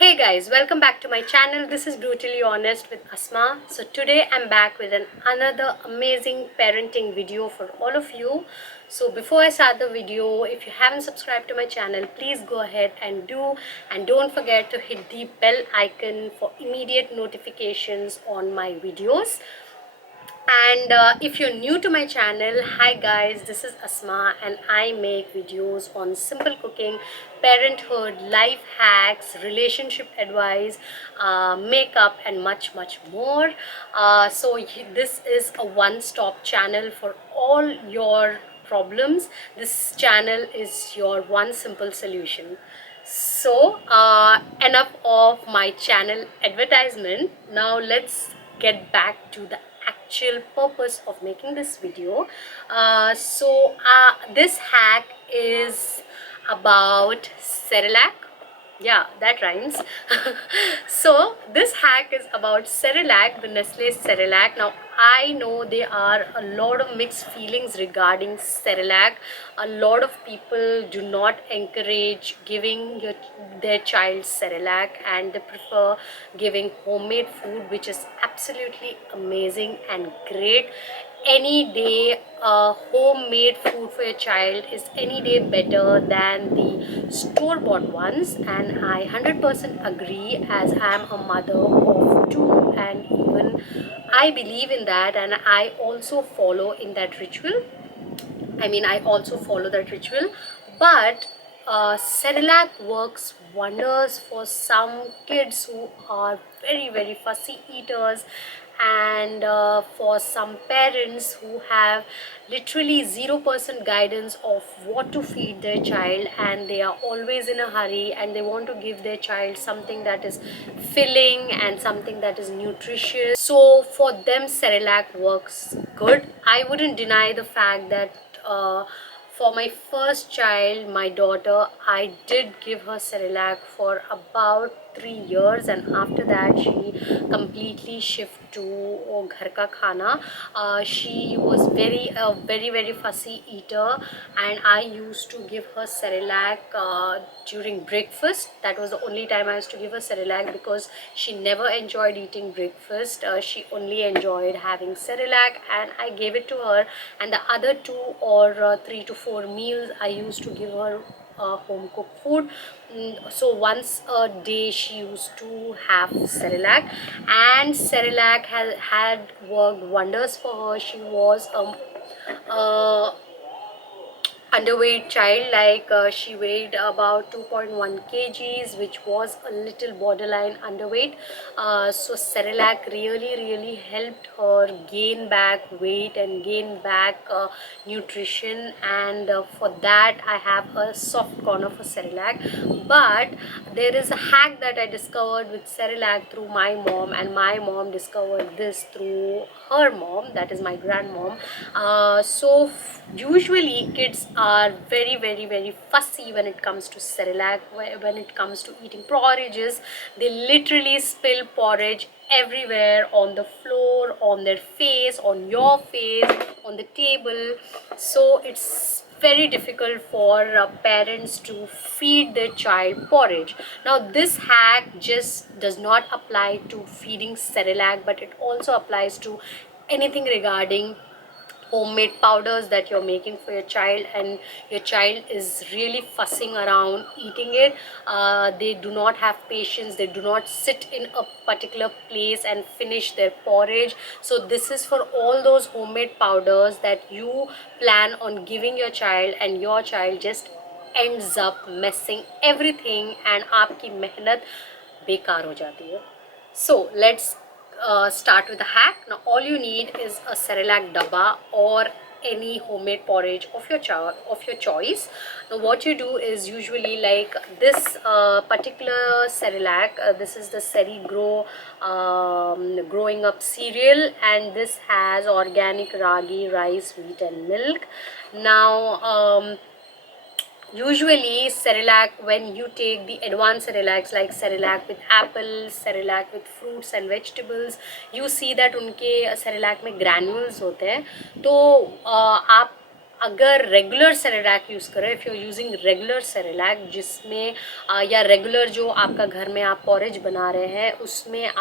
Hey guys, welcome back to my channel. This is Brutally Honest with Asma. So today I'm back with another amazing parenting video for all of you. So before I start the video, if you haven't subscribed to my channel, please go ahead and do, and don't forget to hit the bell icon for immediate notifications on my videos. And if you're new to my channel, hi guys, this is Asma and I make videos on simple cooking, parenthood, life hacks, relationship advice, makeup and much more. This is a one-stop channel for all your problems. This channel is your one simple solution. Enough of my channel advertisement. Now let's get back to the actual purpose of making this video. This hack is about Cerelac. Yeah, that rhymes. So this hack is about Cerelac, the Nestle Cerelac. Now I know there are a lot of mixed feelings regarding Cerelac. A lot of people do not encourage giving their child Cerelac, and they prefer giving homemade food, which is absolutely amazing and great. Any day homemade food for your child is any day better than the store-bought ones, and I 100% agree, as I am a mother of two, and even I believe in that, and I also follow in that ritual. I also follow that ritual, but Cerelac works wonders for some kids who are very fussy eaters, and for some parents who have literally 0% guidance of what to feed their child, and they are always in a hurry and they want to give their child something that is filling and something that is nutritious. So for them Cerelac works good. I wouldn't deny the fact that for my first child, my daughter, I did give her Cerelac for about 3 years, and after that she completely shifted to ghar ka khana. She was very fussy eater, and I used to give her Cerelac during breakfast. That was the only time I used to give her Cerelac, because she never enjoyed eating breakfast. She only enjoyed having Cerelac, and I gave it to her. And the other 2 or 3 to 4 meals I used to give her home cooked food. So once a day she used to have Cerelac, and Cerelac had worked wonders for her. She was uh, underweight child, like she weighed about 2.1 kgs, which was a little borderline underweight. So Cerelac really helped her gain back weight and gain back nutrition, and for that I have a soft corner for Cerelac. But there is a hack that I discovered with Cerelac through my mom, and my mom discovered this through her mom, that is my grandmom. Usually kids are very fussy when it comes to Cerelac. When it comes to eating porridges, they literally spill porridge everywhere, on the floor, on their face, on your face, on the table. So it's very difficult for parents to feed their child porridge. Now this hack just does not apply to feeding Cerelac, but it also applies to anything regarding homemade powders that you're making for your child, and your child is really fussing around eating it. They do not have patience, they do not sit in a particular place and finish their porridge. So this is for all those homemade powders that you plan on giving your child, and your child just ends up messing everything, and आपकी मेहनत बेकार हो जाती है. So let's start with the hack. Now all you need is a Cerelac dabba or any homemade porridge of your choice. Now what you do is, usually like this particular Cerelac, this is the Cerigrow growing up cereal, and this has organic ragi, rice, wheat and milk. Now usually Cerelac, when you take the advanced Cerelacs like Cerelac with apple, Cerelac with fruits and vegetables, you see that उनके Cerelac में granules होते हैं. तो आप अगर regular Cerelac use करें, if you using regular Cerelac जिसमें या रेगुलर जो आपका घर में आप पॉरेज बना रहे हैं उसमें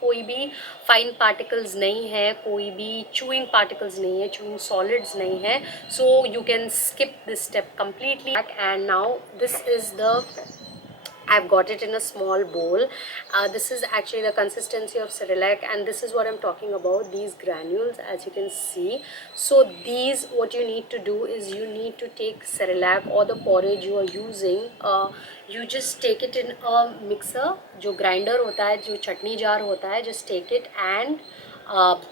कोई भी फाइन पार्टिकल्स नहीं है, कोई भी चूइंग पार्टिकल्स नहीं है, चूइंग सॉलिड्स नहीं है, so you can skip this step completely. And now this is the, I've got it in a small bowl. This is actually the consistency of Cerelac, and this is what I'm talking about, these granules, as you can see. So these, what you need to do is you need to take Cerelac or the porridge you are using, you just take it in a mixer, जो grinder होता है, जो chutney jar होता है, just take it and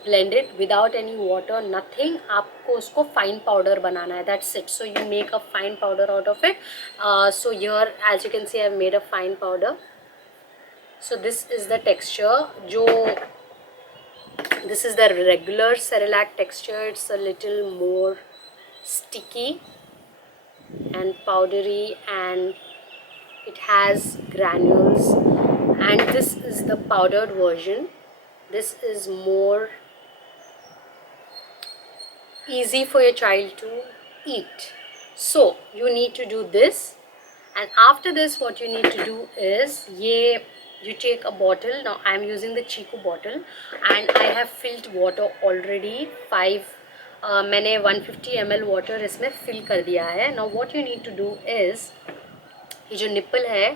blend it without any water, nothing. आपको उसको fine powder बनाना है, that's it. So you make a fine powder out of it. So here, as you can see, I've made a fine powder. So this is the texture. जो this is the regular Cerelac texture. It's a little more sticky and powdery, and it has granules. And this is the powdered version. This is more easy for your child to eat. So you need to do this, and after this what you need to do is you take a bottle. Now I am using the Chiku bottle and I have filled water already. 5 मैंने 150 ml water इसमें fill कर दिया है. Now what you need to do is, ये जो nipple है,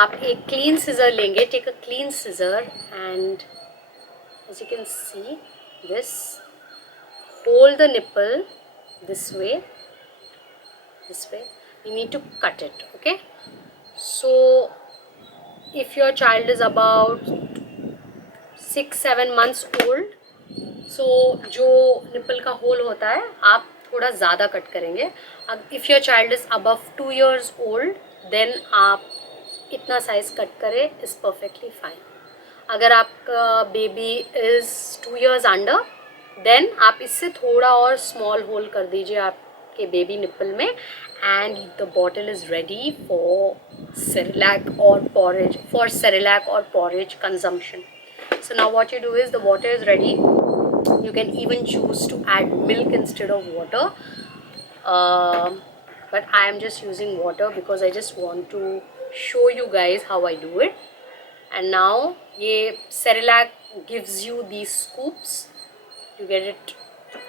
आप एक clean scissor लेंगे. Take a clean scissor and as you can see, this, hold the nipple this way, you need to cut it. Okay, so if your child is about 6-7 months old, so जो nipple का hole होता है आप थोड़ा ज़्यादा cut करेंगे. If your child is above 2 years old, then आप इतना साइज कट करें, is perfectly fine. अगर आपका baby is 2 years under, then आप इससे थोड़ा और स्मॉल होल कर दीजिए आपके बेबी निपल में, and the bottle is ready for Cerelac और porridge, for Cerelac or porridge consumption. So now what you do is, the water is ready. You can even choose to add milk instead of water, but I am just using water because I just want to show you guys how I do it. And now ये Cerelac gives you these scoops, you get it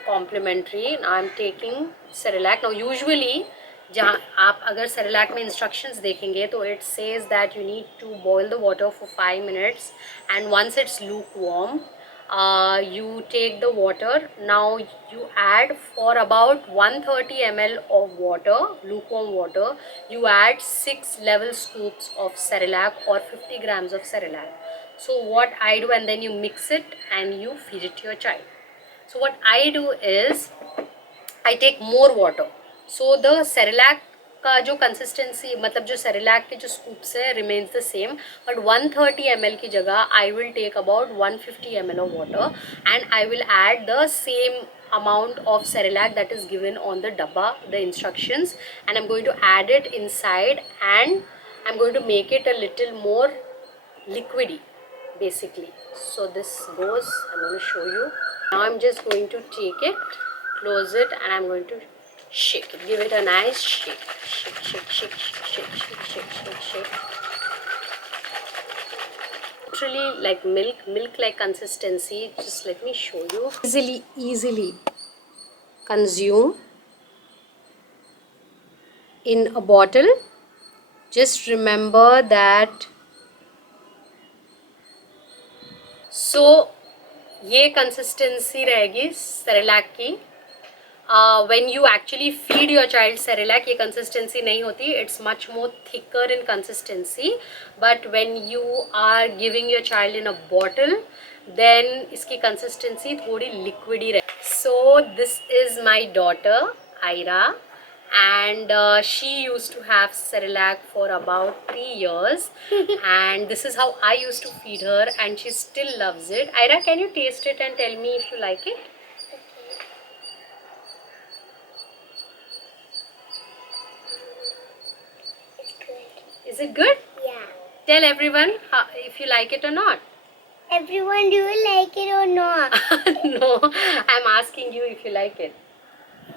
complimentary. Now I'm taking Cerelac. Now usually जहाँ आप अगर Cerelac में instructions देखेंगे तो it says that you need to boil the water for 5 minutes, and once it's lukewarm, you take the water. Now you add, for about 130 ml of water, lukewarm water, you add 6 level scoops of Cerelac or 50 grams of Cerelac. So what I do, and then you mix it and you feed it to your child. So what I do is, I take more water. So the Cerelac का जो consistency, मतलब जो Cerelac के जो scoops है remains the same, but 130 ml की जगह I will take about 150 ml of water, and I will add the same amount of Cerelac that is given on the dabba, the instructions, and I'm going to add it inside, and I'm going to make it a little more liquidy basically. So this goes, I'm going to show you. Now I'm just going to take it, close it, and I'm going to shake it. Give it a nice shake. Shake, shake, shake, shake, shake, shake, shake, shake. Literally like milk like consistency. Just let me show you. Easily consume in a bottle. Just remember that. So ये consistency रहेगी Cerelac की. When you actually feed your child Cerelac, ये consistency नहीं होती, it's much more thicker in consistency. But when you are giving your child in a bottle, then इसकी consistency थोड़ी liquidy रहेगी. So this is my daughter Aira, and she used to have Cerelac for about 3 years, and this is how I used to feed her, and she still loves it. Aira, can you taste it and tell me if you like it? Is it good? Yeah. Tell everyone if you like it or not. Everyone, do you like it or not? No, I'm asking you if you like it.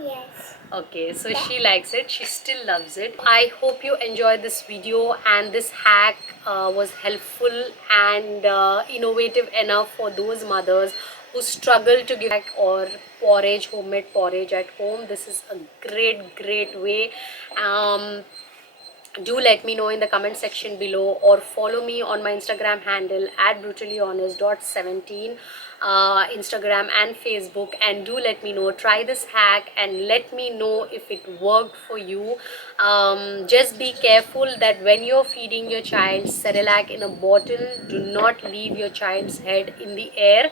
Yes. Okay, so she likes it, she still loves it. I hope you enjoyed this video and this hack was helpful and innovative enough for those mothers who struggle to give back or porridge, homemade porridge at home. This is a great way. Do let me know in the comment section below or follow me on my Instagram handle at brutallyhonest.17, Instagram and Facebook, and do let me know, try this hack and let me know if it worked for you. Just be careful that when you're feeding your child Cerelac in a bottle, do not leave your child's head in the air.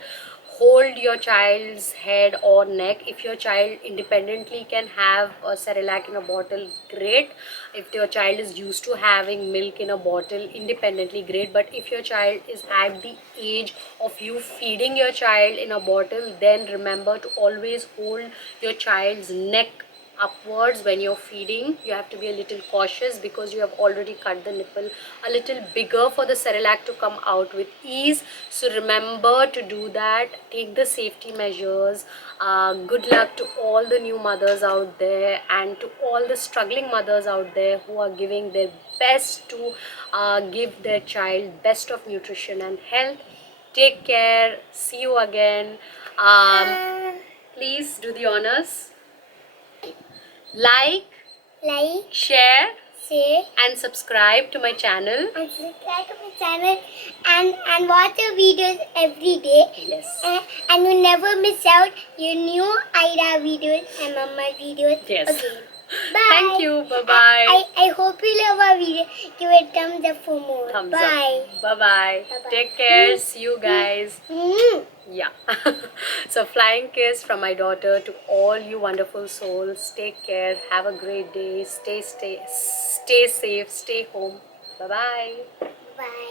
Hold your child's head or neck. If your child independently can have a Cerelac in a bottle, great. If your child is used to having milk in a bottle independently, great. But if your child is at the age of you feeding your child in a bottle, then remember to always hold your child's neck upwards when you're feeding. You have to be a little cautious because you have already cut the nipple a little bigger for the Cerelac to come out with ease. So remember to do that. Take the safety measures. Good luck to all the new mothers out there and to all the struggling mothers out there who are giving their best to give their child best of nutrition and health. Take care. See you again. Please do the honors. Like, share, and subscribe to my channel. And subscribe to my channel and watch the videos every day. Yes. And you never miss out your new Ida videos and Mama videos. Yes. Okay. Bye. Thank you. Bye-bye. I hope you love our video. Give it thumbs up for more. Thumbs Bye. up. Bye-bye. Bye-bye. Take care. See you guys. Mm. Yeah. So flying kiss from my daughter to all you wonderful souls. Take care. Have a great day. Stay safe. Stay home. Bye-bye. Bye.